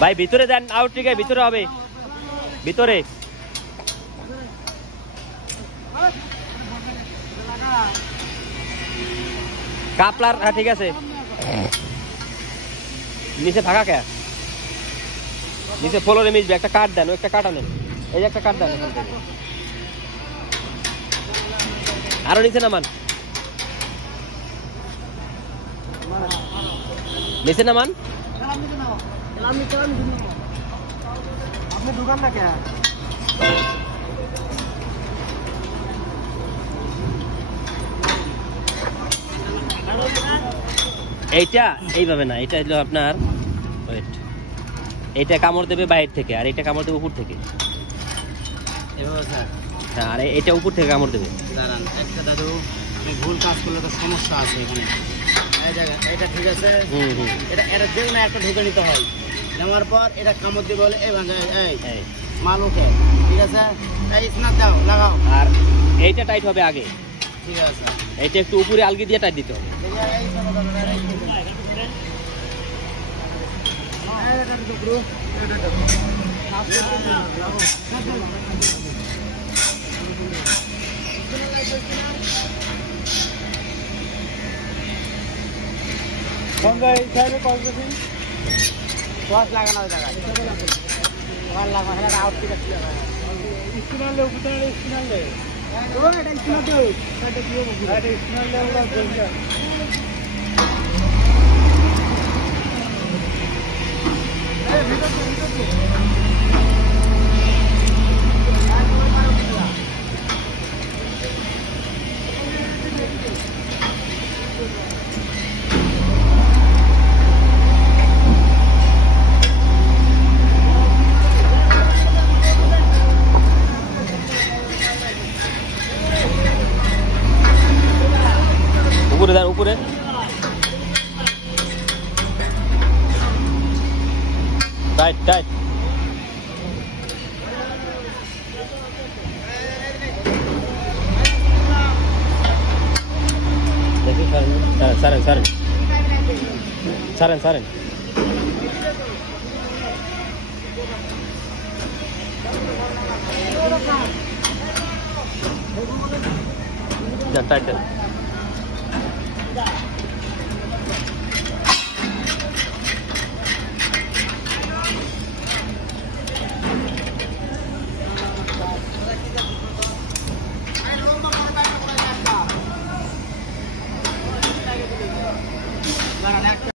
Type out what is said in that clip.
ভাই ভিতরে দেন, আউটরিকে ভিতরে হবে, ভিতরে কাপলার। হ্যাঁ ঠিক আছে, নিচে ফাঁকা কে, নিচে ফ্লোরে মিশবে। একটা কাঠ দেন, একটা কাঠ আনেন, এই যে একটা কাঠ দেন, আরো নিচে নামান, নিচে নামান। আপনি দোকানটা কে এইটা এইভাবে না, এটা হলো আপনার ওয়েট, এইটা কামড় দেবে বাইরে থেকে, আর এটা কামড় দেবে উপর থেকে। হ্যাঁ, আর এটা উপর থেকে কামড় দেবে। দাঁড়ান একটা দাদু, আমি ভুল কাজ করলে তো সমস্যা আছে এখানে। এই জায়গা এটা ঠিক আছে, এটা যে না একটা ঢুকে নিতে হয়, নেওয়ার পর এটা কামড় দিয়ে বলে এই মাল ওকে, ঠিক আছে, এই স্নাপ দাও, লাগাও। আর এইটা টাইট হবে আগে, ঠিক আছে, এইটা একটু উপরে আলগি দিয়ে টাইট দিতে হবে। লাগানো জায়গায় লাগানো আউট ঠিক আছে। উপরে দেন, উপরে টাইট টাইট। দেখি সারেন সারেন সারেন সারেন টাইট।